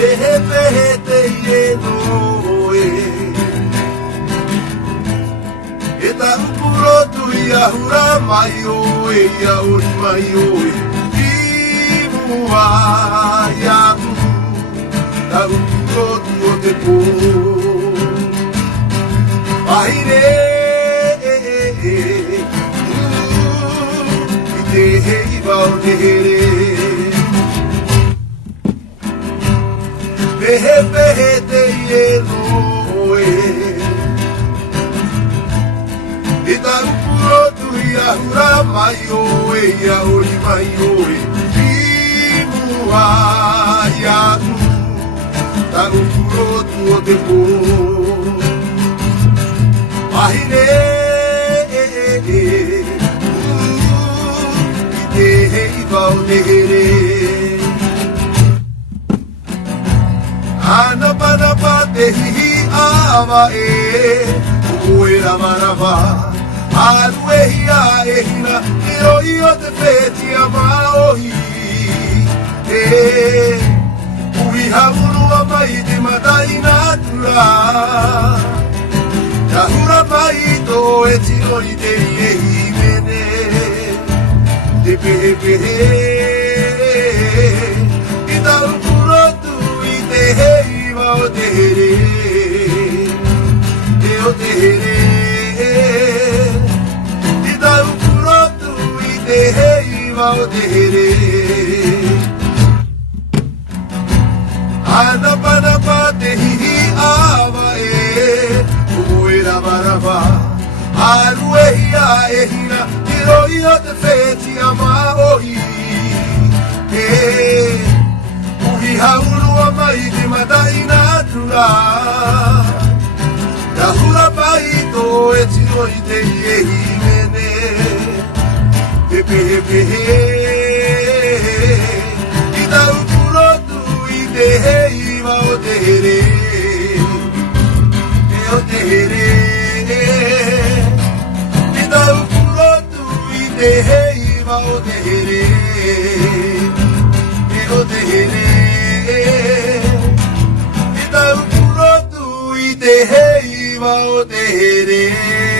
Pehe pehe te ie no e E ta upuro tu ia hura mai o e ia ori mai o e I mua ia tu Ta upuro tu o te pō Ahire I te hei wau te here Pehe pehe te ie no e E ta upuro tu ia hura mai o e ia ori mai o e I mua ia tu Ta upuro tu o te pō Ahine I te hei wau te here Anapa te hihi awa e Oe rama rama Alu e hia e hina I roi o te wheti a maohi E Ui haurua mai te matai nā tura Ta hura mai tō e tino I te ie I mene Te pehe pehe I tau purotu I te hei o te here Te o te here I tau purotu I te hei o te here Anapa te hihi awa e Oe rama rama Aru e hia e hina I roi o te wheti a maohi E Uhi haurua mai te matai nā tura Ta hura pai tō e tino I te ie I mene Te pehe pehe I tau purotu I te hei o te here E o te here I tau purotu I te hei o te here E o te here I tau purotu I te hei o te here